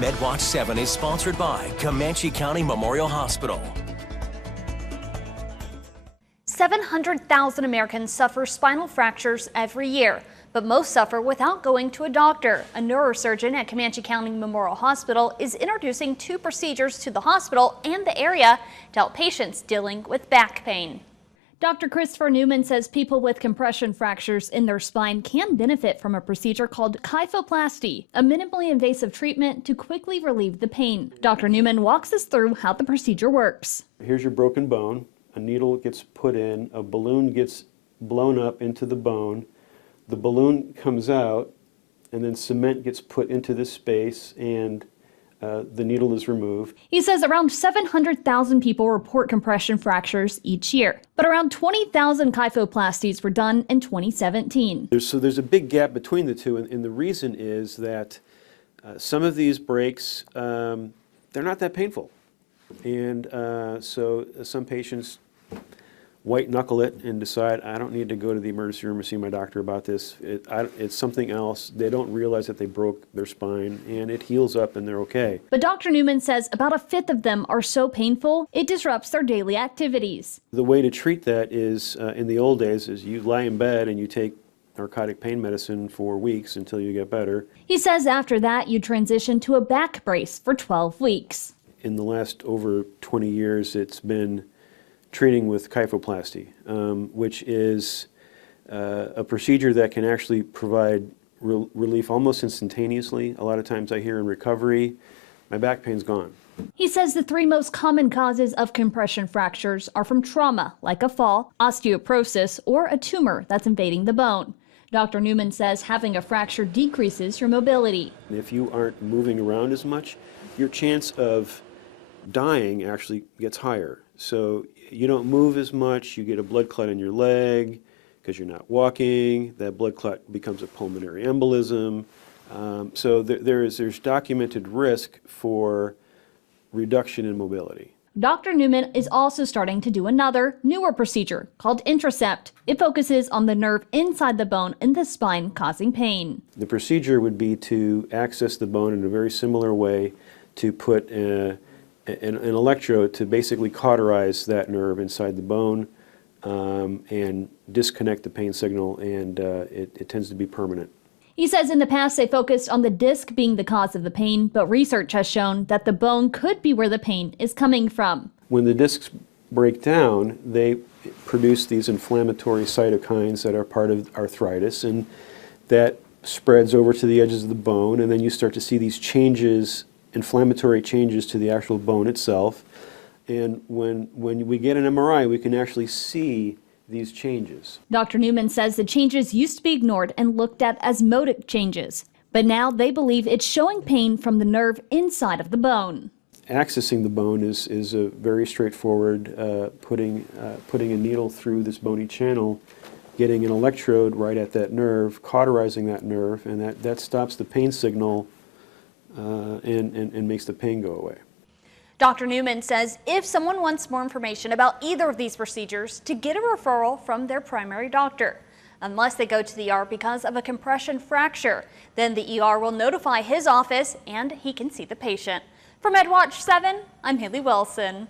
Medwatch 7 is sponsored by Comanche County Memorial Hospital. 700,000 Americans suffer spinal fractures every year, but most suffer without going to a doctor. A neurosurgeon at Comanche County Memorial Hospital is introducing 2 procedures to the hospital and the area to help patients dealing with back pain. Dr. Christopher Newman says people with compression fractures in their spine can benefit from a procedure called kyphoplasty, a minimally invasive treatment to quickly relieve the pain. Dr. Newman walks us through how the procedure works. Here's your broken bone. A needle gets put in, a balloon gets blown up into the bone, the balloon comes out, and then cement gets put into this space, and the needle is removed. He says around 700,000 people report compression fractures each year, but around 20,000 kyphoplasties were done in 2017. So there's a big gap between the two, and the reason is that some of these breaks, they're not that painful. And so some patients white knuckle it and decide, I don't need to go to the emergency room or see my doctor about this. It's something else. They don't realize that they broke their spine, and it heals up and they're okay. But Dr. Newman says about 1/5 of them are so painful, it disrupts their daily activities. The way to treat that is, in the old days, is you lie in bed and you take narcotic pain medicine for weeks until you get better. He says after that, you transition to a back brace for 12 weeks. In the last over 20 years, it's been treating with kyphoplasty, which is a procedure that can actually provide relief almost instantaneously. A lot of times I hear in recovery, my back pain's gone. He says the 3 most common causes of compression fractures are from trauma, like a fall, osteoporosis, or a tumor that's invading the bone. Dr. Newman says having a fracture decreases your mobility. If you aren't moving around as much, your chance of dying actually gets higher. So you don't move as much, you get a blood clot in your leg because you're not walking, that blood clot becomes a pulmonary embolism. So there's documented risk for reduction in mobility. Dr. Newman is also starting to do another, newer procedure called Intercept. It focuses on the nerve inside the bone in the spine causing pain. The procedure would be to access the bone in a very similar way, to put an electrode to basically cauterize that nerve inside the bone and disconnect the pain signal, and it tends to be permanent. He says in the past they focused on the disc being the cause of the pain, but research has shown that the bone could be where the pain is coming from. When the discs break down, they produce these inflammatory cytokines that are part of arthritis, and that spreads over to the edges of the bone, and then you start to see these changes, inflammatory changes to the actual bone itself. And when we get an MRI, we can actually see these changes. Dr. Newman says the changes used to be ignored and looked at as motor changes, but now they believe it's showing pain from the nerve inside of the bone. Accessing the bone is a very straightforward, putting a needle through this bony channel, getting an electrode right at that nerve, cauterizing that nerve, and that stops the pain signal and makes the pain go away. Dr. Newman says if someone wants more information about either of these procedures, to get a referral from their primary doctor. Unless they go to the ER because of a compression fracture, then the ER will notify his office and he can see the patient. For Medwatch 7, I'm Haley Wilson.